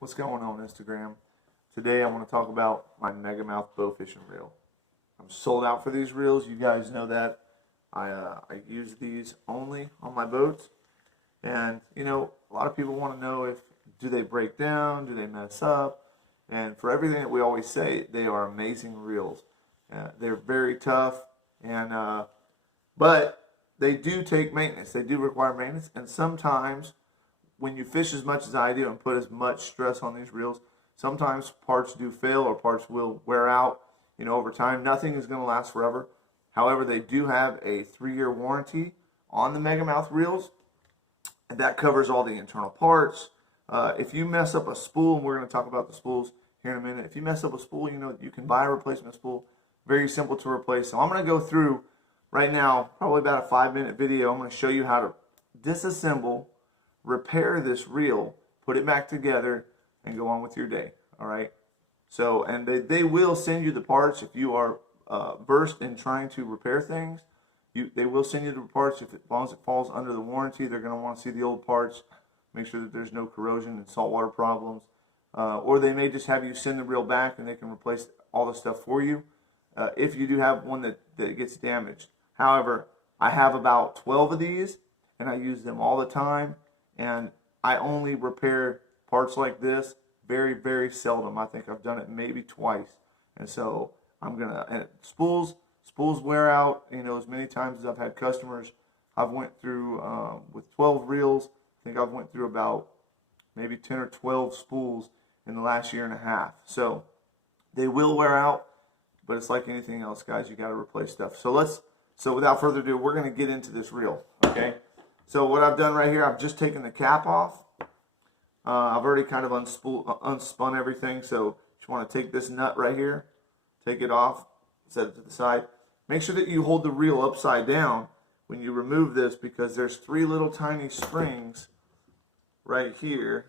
What's going on Instagram? Today I want to talk about my Megamouth Bowfishing reel. I'm sold out for these reels. You guys know that. I use these only on my boats. And, a lot of people want to know do they break down? Do they mess up? And for everything that we always say, they are amazing reels. They're very tough, but they do take maintenance. They do require maintenance. And sometimes when you fish as much as I do and put as much stress on these reels, sometimes parts do fail or parts will wear out, over time. Nothing is going to last forever. However, they do have a 3-year warranty on the Megamouth reels, and that covers all the internal parts. If you mess up a spool, and we're going to talk about the spools here in a minute. If you mess up a spool, you can buy a replacement spool. Very simple to replace. So I'm going to go through right now, probably about a 5-minute video. I'm going to show you how to disassemble, repair this reel, put it back together, and go on with your day. All right. So, and they will send you the parts if you are versed in trying to repair things. They will send you the parts as long as it falls under the warranty. They're going to want to see the old parts, make sure that there's no corrosion and saltwater problems. Or they may just have you send the reel back and they can replace all the stuff for you if you do have one that gets damaged. However, I have about 12 of these and I use them all the time. And I only repair parts like this very, very seldom. I think I've done it maybe twice. And so and spools wear out, as many times as I've had customers. I've went through, with 12 reels, I think I've went through about maybe 10 or 12 spools in the last year and a half. So they will wear out, but it's like anything else, guys. You got to replace stuff. So without further adu, we're going to get into this reel, okay? So what I've done right here, I've just taken the cap off. I've already kind of unspun everything. So you want to take this nut right here, take it off, set it to the side. Make sure that you hold the reel upside down when you remove this, because there's 3 little tiny springs right here.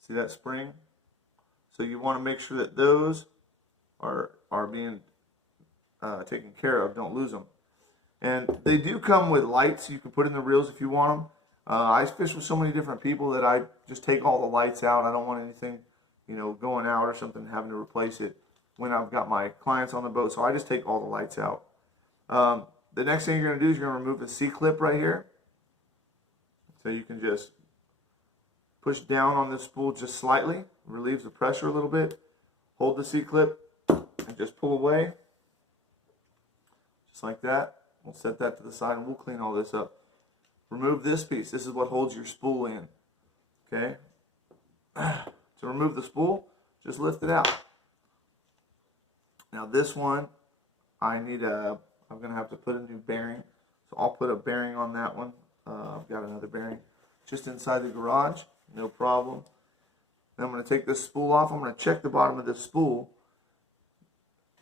See that spring? So you want to make sure that those are being taken care of. Don't lose them. And they do come with lights you can put in the reels if you want them. I fish with so many different people that I just take all the lights out. I don't want anything, going out or something, having to replace it when I've got my clients on the boat. So I just take all the lights out. The next thing you're going to do is you're going to remove the C-clip right here. So you can just push down on this spool just slightly, relieves the pressure a little bit. Hold the C-clip and just pull away, just like that. We'll set that to the side and we'll clean all this up. Remove this piece. This is what holds your spool in. Okay? To remove the spool, just lift it out. Now this one, I'm going to have to put a new bearing. So I'll put a bearing on that one. I've got another bearing just inside the garage. No problem. Then I'm going to take this spool off. I'm going to check the bottom of this spool.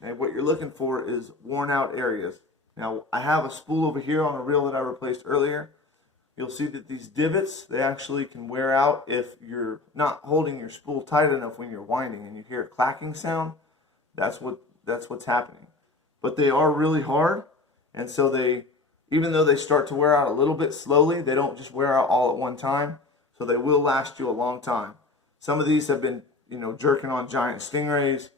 And what you're looking for is worn out areas. Now, I have a spool over here on a reel that I replaced earlier. You'll see that these divots, they actually can wear out if you're not holding your spool tight enough when you're winding and you hear a clacking sound. That's what's happening. But they are really hard, and so even though they start to wear out a little bit slowly, they don't just wear out all at one time. So they will last you a long time. Some of these have been, jerking on giant stingrays.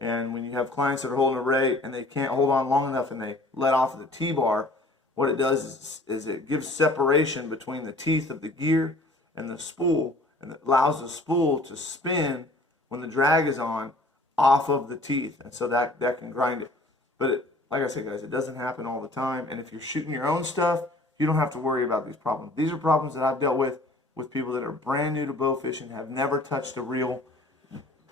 And when you have clients that are holding a ray and they can't hold on long enough and they let off of the T-bar, what it does is it gives separation between the teeth of the gear and the spool, and it allows the spool to spin when the drag is on off of the teeth. And so that can grind it. But like I said, guys, it doesn't happen all the time. And if you're shooting your own stuff, you don't have to worry about these problems. These are problems that I've dealt with people that are brand new to bow fishing, have never touched a reel.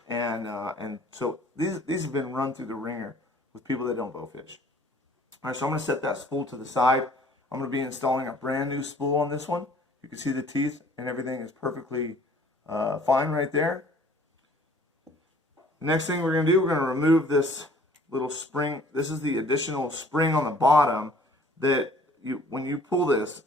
And so these have been run through the ringer with people that don't bow fish. All right, so I'm going to set that spool to the side. I'm going to be installing a brand new spool on this one. You can see the teeth and everything is perfectly fine right there. The next thing we're going to do, we're going to remove this little spring. This is the additional spring on the bottom that when you pull this,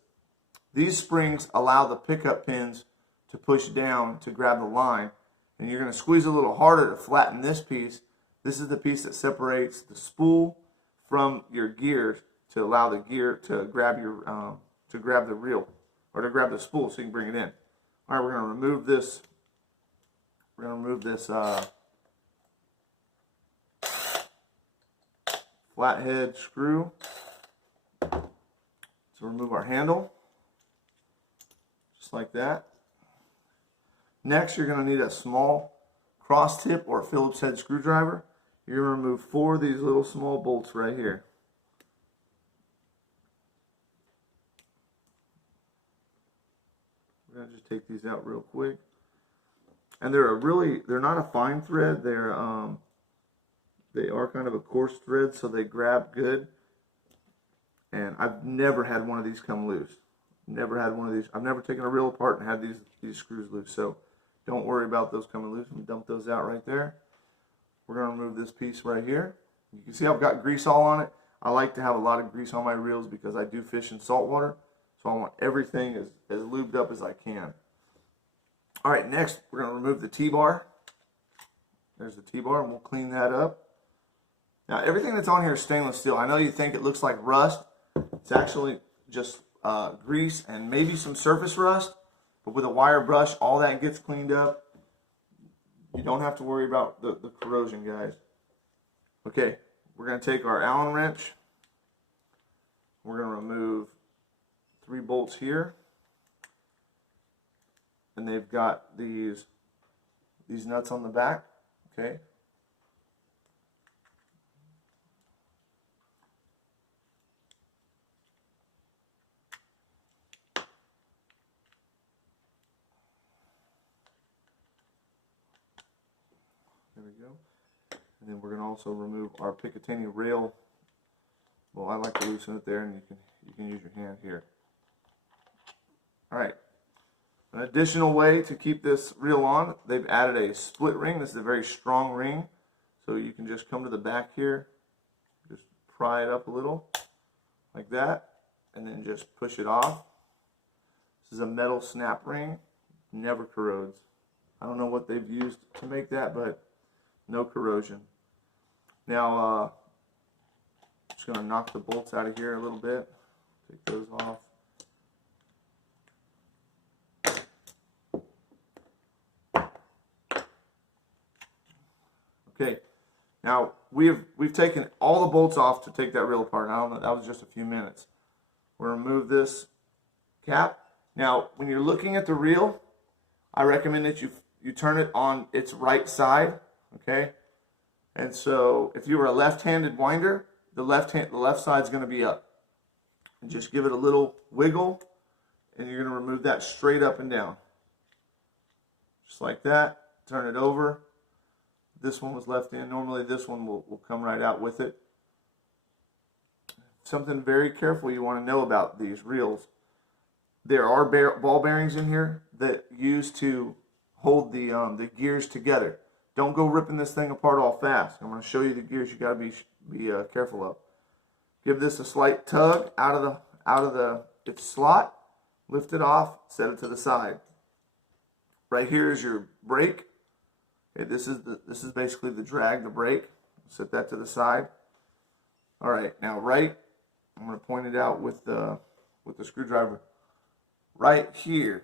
these springs allow the pickup pins to push down to grab the line. And you're going to squeeze a little harder to flatten this piece. This is the piece that separates the spool from your gear to allow the gear to grab the reel, or to grab the spool so you can bring it in. All right, we're going to remove this we're going to remove this flathead screw to remove our handle, just like that. Next, you're going to need a small cross tip or Phillips head screwdriver. You're going to remove 4 of these little small bolts right here. We're going to just take these out real quick. And they're not a fine thread. They are kind of a coarse thread, so they grab good. And I've never had one of these come loose. Never had one of these. I've never taken a reel apart and had these screws loose. So don't worry about those coming loose. I'm going to dump those out right there. We're going to remove this piece right here. You can see I've got grease all on it. I like to have a lot of grease on my reels because I do fish in salt water. So I want everything as lubed up as I can. All right, next we're going to remove the T-bar. There's the T-bar, and we'll clean that up. Now everything that's on here is stainless steel. I know you think it looks like rust. It's actually just grease and maybe some surface rust. But with a wire brush, all that gets cleaned up. You don't have to worry about the corrosion, guys. Okay, we're going to take our Allen wrench. We're going to remove 3 bolts here. And they've got these nuts on the back, okay? There we go. And then we're going to also remove our Picatinny rail. Well, I like to loosen it there, and you can use your hand here. All right. An additional way to keep this reel on, they've added a split ring. This is a very strong ring. So you can just come to the back here, just pry it up a little, like that, and then just push it off. This is a metal snap ring, never corrodes. I don't know what they've used to make that, but no corrosion. Now, just going to knock the bolts out of here a little bit, take those off. Okay, now we've taken all the bolts off to take that reel apart. I don't know, that was just a few minutes. We'll remove this cap. Now, when you're looking at the reel, I recommend that you turn it on its right side. Okay, and so if you were a left-handed winder, the left side is going to be up. And just give it a little wiggle, and you're going to remove that straight up and down, just like that. Turn it over. This one was left in. Normally this one will come right out with it. Something very careful you want to know about these reels. There are ball bearings in here that use to hold the gears together. Don't go ripping this thing apart all fast. I'm going to show you the gears you got to be careful of. Give this a slight tug out of its slot. Lift it off. Set it to the side. Right here is your brake. Okay, this is basically the drag, the brake. Set that to the side. All right, now I'm going to point it out with the screwdriver. Right here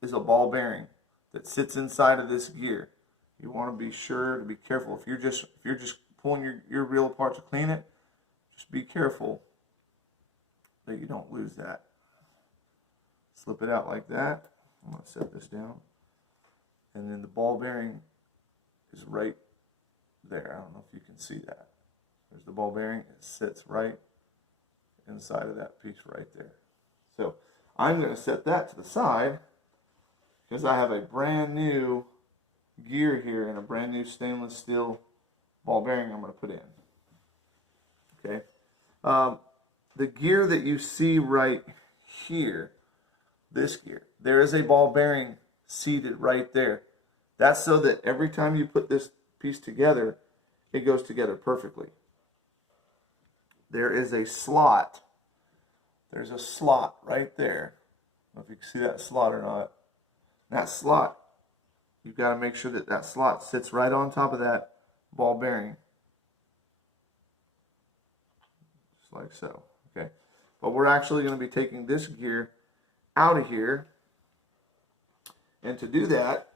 is a ball bearing that sits inside of this gear. You want to be sure to be careful. If you're just pulling your reel apart to clean it, just be careful that you don't lose that. Slip it out like that. I'm going to set this down, and then the ball bearing is right there. I don't know if you can see that. There's the ball bearing. It sits right inside of that piece right there. So I'm going to set that to the side because I have a brand new gear here and a brand new stainless steel ball bearing I'm going to put in. Okay. The gear that you see right here, this gear, there is a ball bearing seated right there. That's so that every time you put this piece together, it goes together perfectly. There is a slot. There's a slot right there. I don't know if you can see that slot or not. That slot, you've got to make sure that slot sits right on top of that ball bearing. Just like so. Okay. But we're actually going to be taking this gear out of here. And to do that,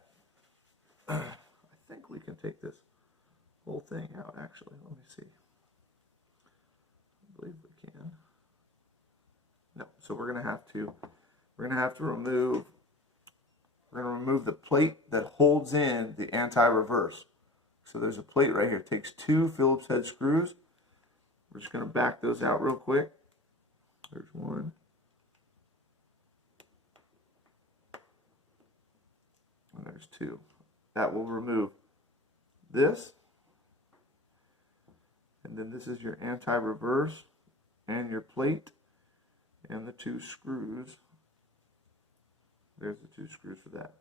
we can take this whole thing out actually. Let me see. I believe we can. No, so we're gonna have to remove the plate that holds in the anti-reverse. So there's a plate right here. It takes 2 Phillips head screws. We're just gonna back those out real quick. There's one. And there's 2. That will remove this. And then this is your anti-reverse and your plate and the 2 screws. There's the 2 screws for that.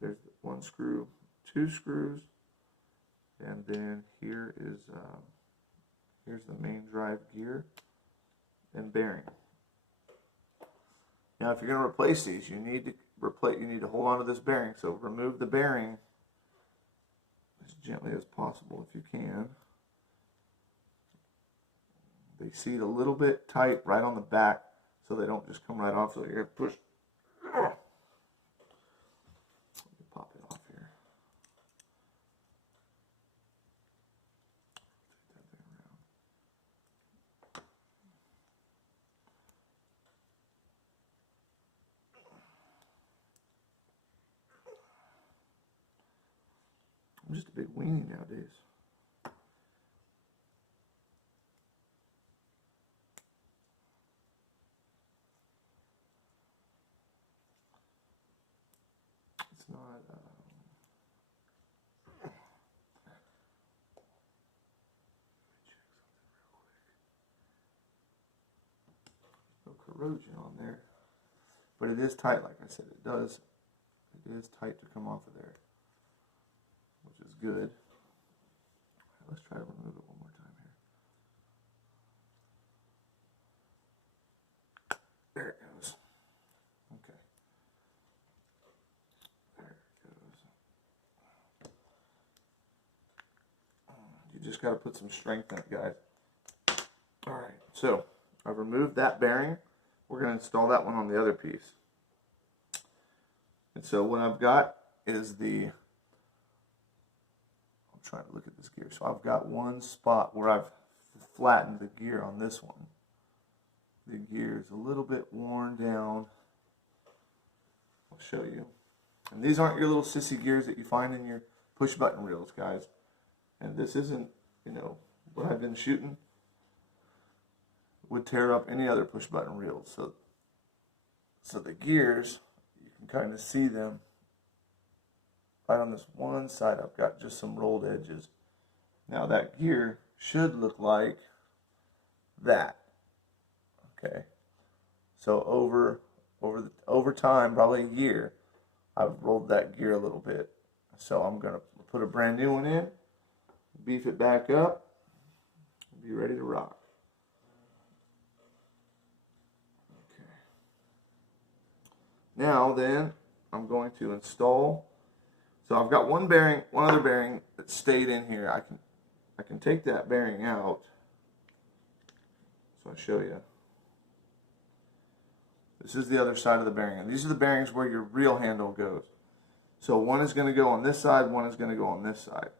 There's 1 screw, 2 screws, and then here is here's the main drive gear and bearing. Now, if you're going to replace these, you need to hold on to this bearing. So remove the bearing as gently as possible if you can. They seat a little bit tight right on the back so they don't just come right off. So you're going to push. Let me pop it off here. I'm just a big weenie nowadays. It's not. No corrosion on there, but it is tight. Like I said, it is tight to come off of there, which is good. Let's try to remove it one more time here. There it goes. Okay. There it goes. You just got to put some strength in it, guys. All right, so I've removed that bearing. We're going to install that one on the other piece. And so what I've got is I'm trying to look at this gear. So I've got one spot where I've flattened the gear on this one. The gear is a little bit worn down. I'll show you. And these aren't your little sissy gears that you find in your push button reels, guys. And this isn't, what I've been shooting would tear up any other push button reel. So the gears, you can kind of see them. Right on this one side, I've got just some rolled edges. Now that gear should look like that. Okay. So over time, probably a year, I've rolled that gear a little bit. So I'm gonna put a brand new one in, beef it back up, and be ready to rock. Okay. Now then, I'm going to install. So I've got one other bearing that stayed in here. I can take that bearing out. So I'll show you. This is the other side of the bearing. And these are the bearings where your reel handle goes. So one is going to go on this side, one is going to go on this side.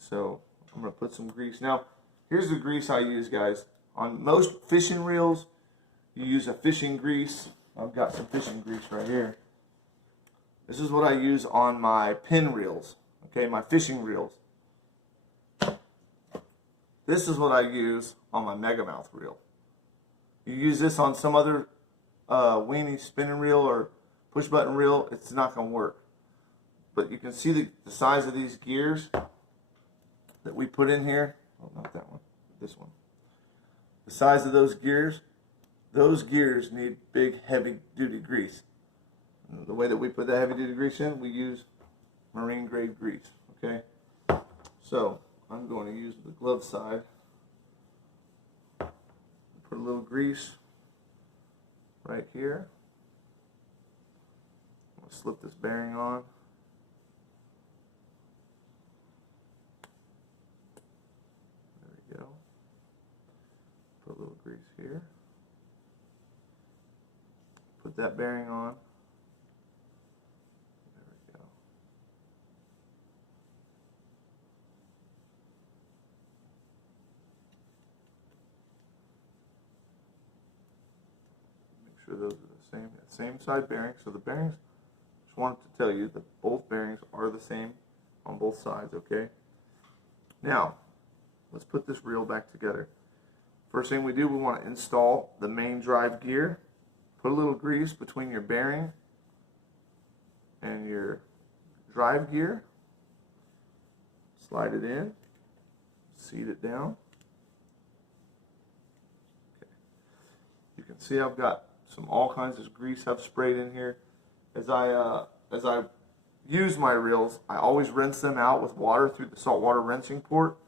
So I'm going to put some grease. Now, here's the grease I use, guys. On most fishing reels, you use a fishing grease. I've got some fishing grease right here. This is what I use on my pin reels, okay, my fishing reels. This is what I use on my Megamouth reel. You use this on some other weenie spinning reel or push button reel, it's not going to work. But you can see the size of these gears that we put in here. Oh, not that one, this one. The size of those gears need big, heavy-duty grease. And the way that we put that heavy-duty grease in, we use marine-grade grease, okay? So, I'm going to use the glove side. Put a little grease right here. I'm going to slip this bearing on. There we go. Put a little grease here. Put that bearing on. There we go. sure those are the same side bearings. So the bearings, just wanted to tell you that both bearings are the same on both sides, okay? Now, let's put this reel back together. First thing we do, we want to install the main drive gear. Put a little grease between your bearing and your drive gear. Slide it in, seat it down. Okay. You can see I've got all kinds of grease I've sprayed in here. As I use my reels, I always rinse them out with water through the saltwater rinsing port,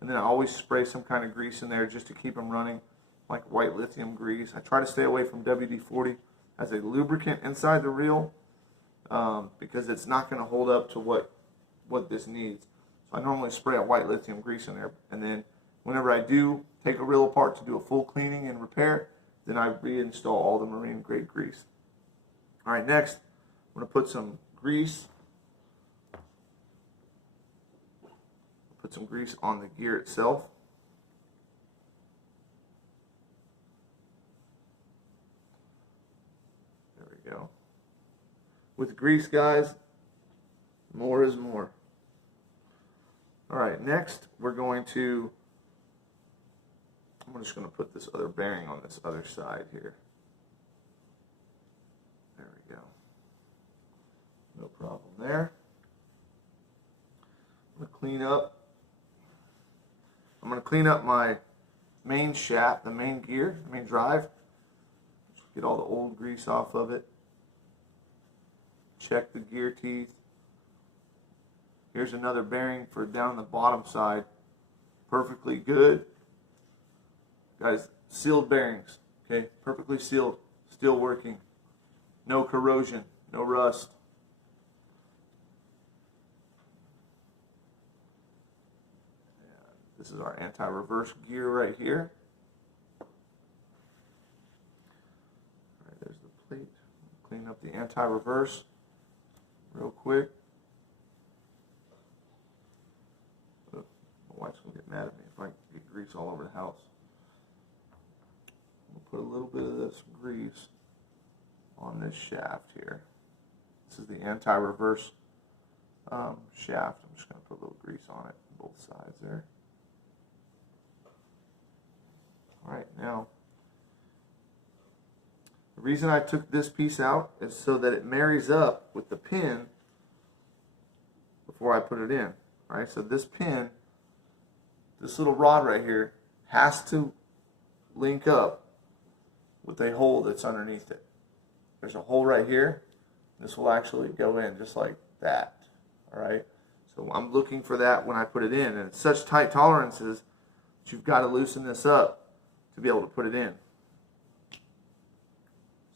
and then I always spray some kind of grease in there just to keep them running, like white lithium grease. I try to stay away from WD-40 as a lubricant inside the reel because it's not going to hold up to what this needs. So I normally spray a white lithium grease in there, and then whenever I do take a reel apart to do a full cleaning and repair, then I reinstall all the marine grade grease. All right, next I'm going to put some grease. Put some grease on the gear itself. There we go. With grease, guys, more is more. All right, next I'm just going to put this other bearing on this other side here. There we go. No problem there. I'm going to clean up my main shaft, the main gear, the main drive. Get all the old grease off of it. Check the gear teeth. Here's another bearing for down on the bottom side. Perfectly good. Guys, sealed bearings, okay? Perfectly sealed, still working. No corrosion, no rust. This is our anti-reverse gear right here. All right, there's the plate. Clean up the anti-reverse real quick. My wife's going to get mad at me if I get grease all over the house. We'll put a little bit of this grease on this shaft here. This is the anti-reverse shaft. I'm just going to put a little grease on it on both sides there. Alright, now, the reason I took this piece out is so that it marries up with the pin before I put it in. Alright, so this pin, this little rod right here, has to link up with a hole that's underneath it. There's a hole right here. This will actually go in just like that. Alright, so I'm looking for that when I put it in. And it's such tight tolerances that you've got to loosen this up to be able to put it in.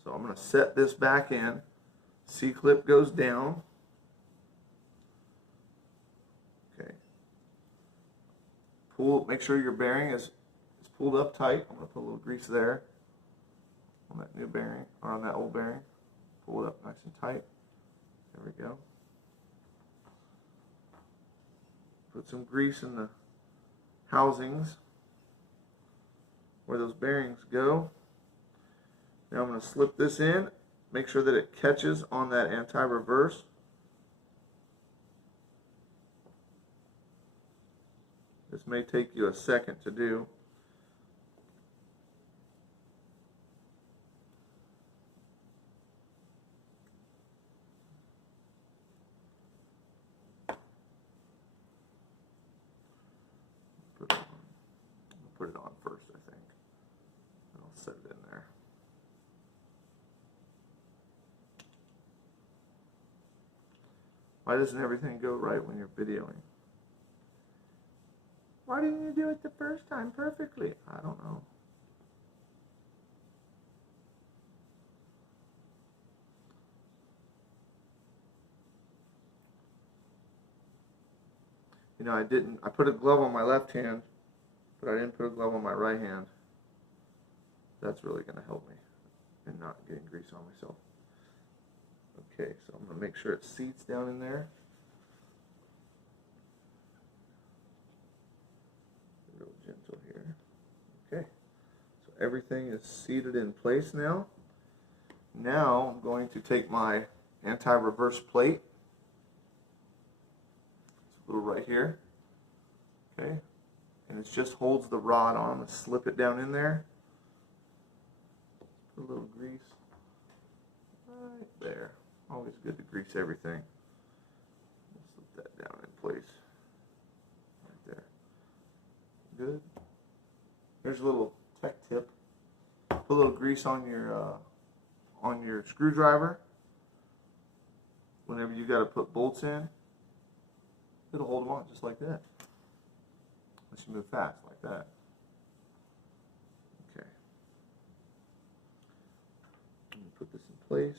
So I'm going to set this back in. C-clip goes down. Okay. Make sure your bearing is pulled up tight. I'm going to put a little grease there on that new bearing, or on that old bearing. Pull it up nice and tight. There we go. Put some grease in the housings where those bearings go. Now I'm going to slip this in, make sure that it catches on that anti-reverse. This may take you a second to do. Put it on first, I think. And I'll set it in there. Why doesn't everything go right when you're videoing? Why didn't you do it the first time perfectly? I don't know. You know, I put a glove on my left hand, but I didn't put a glove on my right hand. That's really going to help me in not getting grease on myself. Okay, so I'm going to make sure it seats down in there. Real gentle here. Okay, so everything is seated in place now. Now I'm going to take my anti-reverse plate, it's a little right here, okay, and it just holds the rod on. I'm going to slip it down in there, put a little grease right there. Always good to grease everything. Slip that down in place, right there. Good. There's a little tech tip. Put a little grease on your screwdriver. Whenever you got to put bolts in, it'll hold them on just like that. Unless you move fast like that. Okay. Let me put this in place.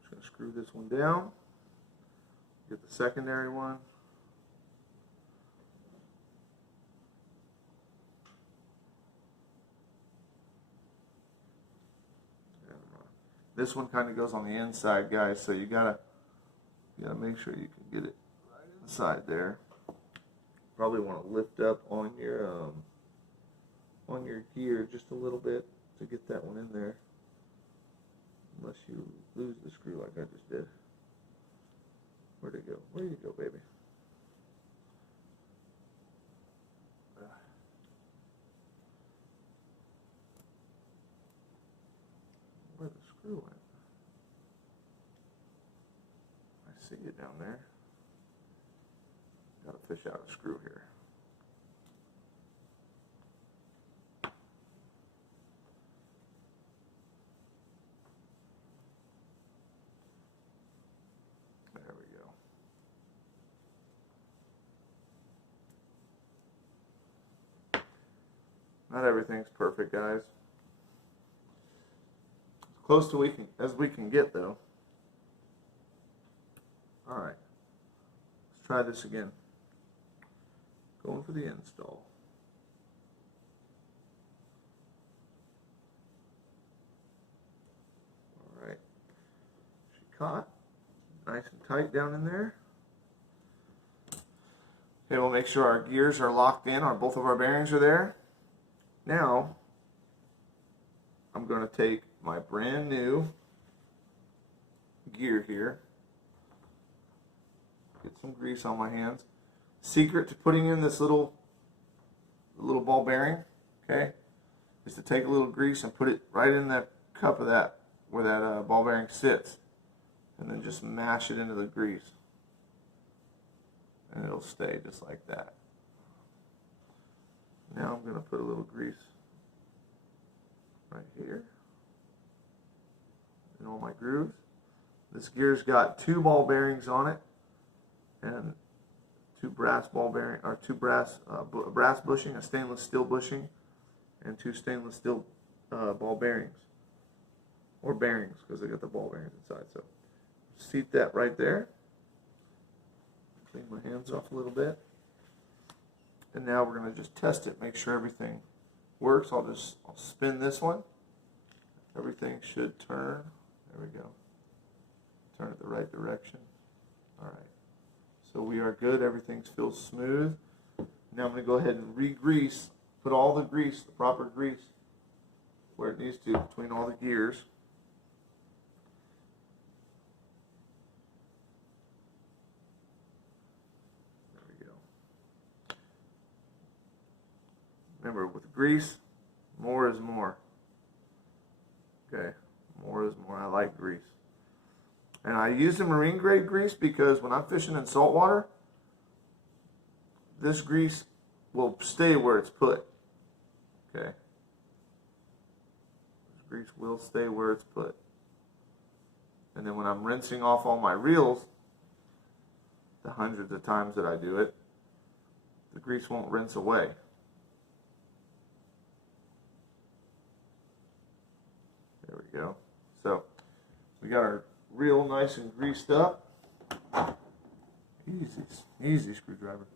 Just going to screw this one down. Get the secondary one. This one kind of goes on the inside, guys, so you gotta make sure you can get it right inside there. Probably want to lift up on your gear just a little bit to get that one in there, unless you lose the screw like I just did. Where'd it go? Where did you go, baby? Where the screw went? I see it down there. Got to fish out a screw here. There we go. Not everything's perfect, guys. As close to as we can get, though. All right. Let's try this again. Going for the install. All right. She caught. Nice and tight down in there. Okay, we'll make sure our gears are locked in. Both of our bearings are there. Now, I'm going to take my brand new gear here. Get some grease on my hands. Secret to putting in this little ball bearing, okay, is to take a little grease and put it right in the cup of that, where that ball bearing sits, and then just mash it into the grease, and it'll stay just like that. Now I'm going to put a little grease right here in all my grooves. This gear's got 2 ball bearings on it, and 2 brass ball bearing, or 2 brass bushing, a stainless steel bushing, and 2 stainless steel ball bearings, or bearings, because they got the ball bearings inside. So seat that right there. Clean my hands off a little bit. And now we're going to just test it, make sure everything works. I'll spin this one. Everything should turn. There we go. Turn it the right direction. All right. So we are good. Everything feels smooth. Now I'm going to go ahead and re-grease. Put all the grease, the proper grease, where it needs to, between all the gears. Remember, with grease, more is more. Okay, more is more. I like grease. And I use the marine grade grease because when I'm fishing in saltwater, this grease will stay where it's put. Okay. This grease will stay where it's put. And then when I'm rinsing off all my reels, the hundreds of times that I do it, the grease won't rinse away. There we go. So we got our reel nice and greased up. Easy screwdriver.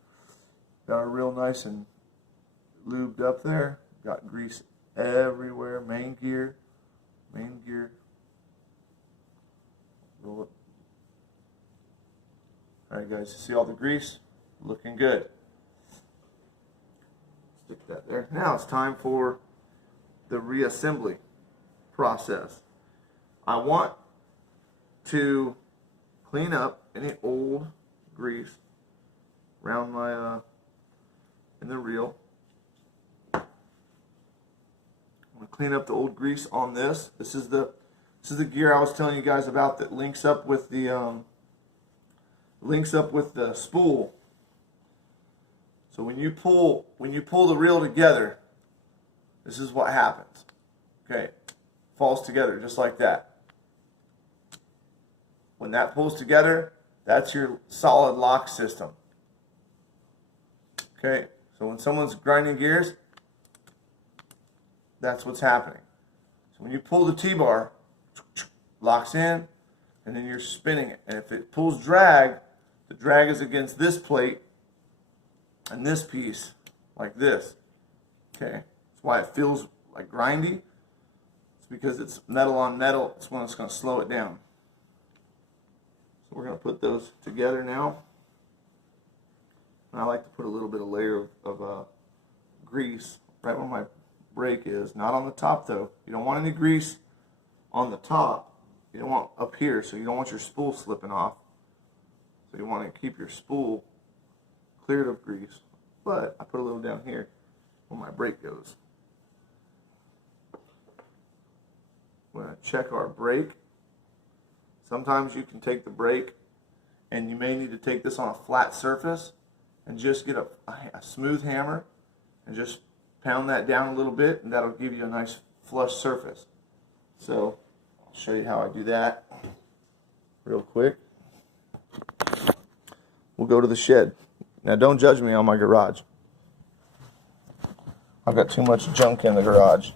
Got our reel nice and lubed up there. Got grease everywhere. Main gear. Roll it Alright guys, you see all the grease? Looking good. Stick that there. Now it's time for the reassembly process. I want to clean up any old grease around my in the reel. I'm going to clean up the old grease on this. This is the gear I was telling you guys about that links up with the spool. So when you pull the reel together, this is what happens. Okay, falls together just like that. When that pulls together, that's your solid lock system. Okay, so when someone's grinding gears, that's what's happening. So when you pull the T-bar, locks in, and then you're spinning it. And if it pulls drag, the drag is against this plate and this piece, like this. Okay, that's why it feels like grindy. It's because it's metal on metal. It's when it's going to slow it down. So we're going to put those together now. And I like to put a little bit of layer of grease right where my brake is. Not on the top though. You don't want any grease on the top. You don't want up here, so you don't want your spool slipping off. So you want to keep your spool cleared of grease. But I put a little down here where my brake goes. We're going to check our brake. Sometimes you can take the brake and you may need to take this on a flat surface and just get a smooth hammer and just pound that down a little bit, and that'll give you a nice flush surface. So I'll show you how I do that real quick. We'll go to the shed. Now don't judge me on my garage. I've got too much junk in the garage.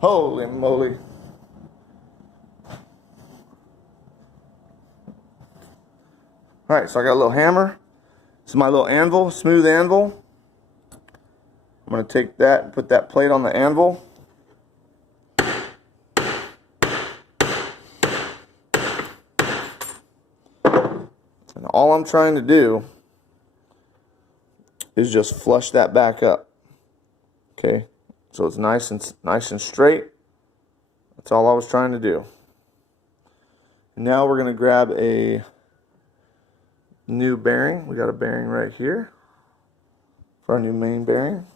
Holy moly. Alright, so I got a little hammer. This is my little anvil, smooth anvil. I'm going to take that and put that plate on the anvil. And all I'm trying to do is just flush that back up. Okay, so it's nice and straight. That's all I was trying to do. And now we're going to grab a new bearing. We got a bearing right here for our new main bearing.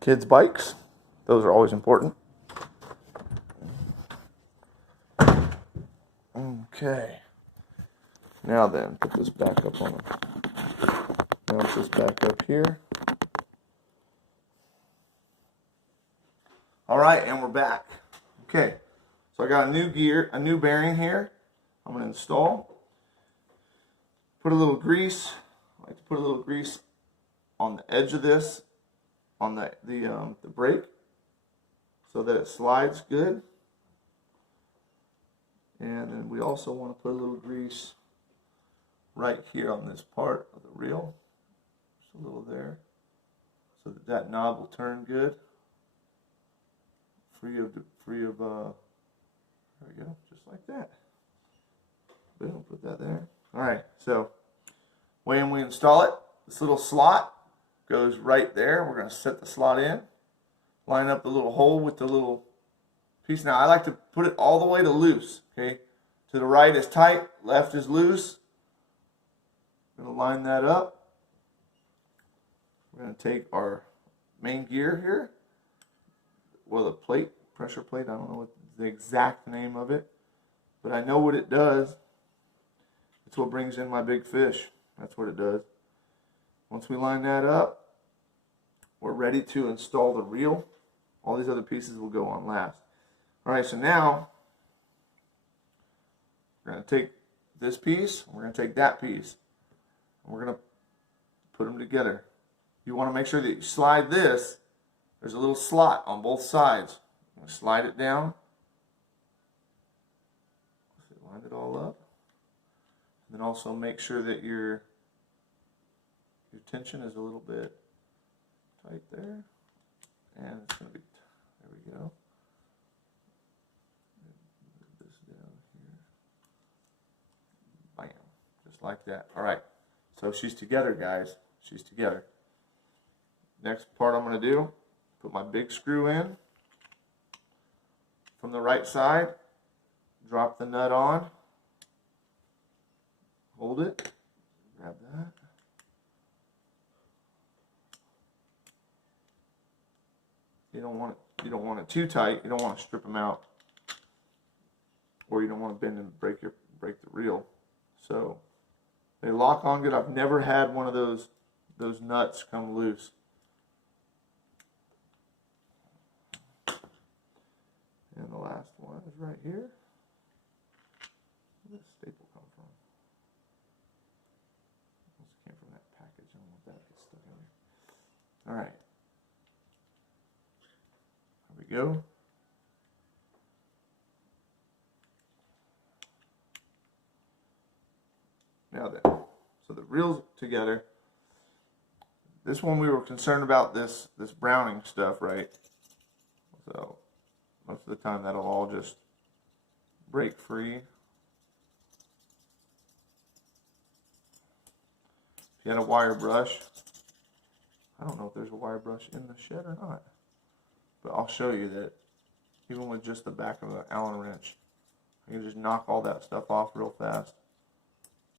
Kids' bikes, those are always important. Okay. Now then, put this back up on it. Mount this back up here. Alright, and we're back. Okay. So I got a new bearing here. I'm going to install. Put a little grease. I like to put a little grease on the edge of this, on the brake, so that it slides good. And then we also want to put a little grease right here on this part of the reel. Just a little there, so that that knob will turn good. Free of there we go, just like that. Boom, put that there. Alright, so when we install it, this little slot goes right there. We're going to set the slot in, line up the little hole with the little piece. Now I like to put it all the way to loose. Okay, to the right is tight, left is loose. We're going to line that up. We're going to take our main gear here, well, the plate, pressure plate, I don't know what the exact name of it, but I know what it does. It's what brings in my big fish. That's what it does. Once we line that up, we're ready to install the reel. All these other pieces will go on last. Alright, so now we're going to take this piece, we're going to take that piece, and we're going to put them together. You want to make sure that you slide this. There's a little slot on both sides. I'm going to slide it down. Line it all up. And then also make sure that your tension is a little bit tight there. And it's going to be, there we go. Move this down like that. All right, so she's together, guys. She's together. Next part I'm going to do, put my big screw in from the right side, drop the nut on, hold it, grab that. You don't want it too tight. You don't want to strip them out, or you don't want to bend and break the reel. So they lock on good. I've never had one of those nuts come loose. And the last one is right here. Where did this staple come from? This came from that package. I don't want that to get stuck in there. All right. There we go. Now then, so the reel's together. This one we were concerned about this browning stuff, right? So most of the time that'll all just break free. If you had a wire brush, I don't know if there's a wire brush in the shed or not, but I'll show you that even with just the back of an Allen wrench, you can just knock all that stuff off real fast.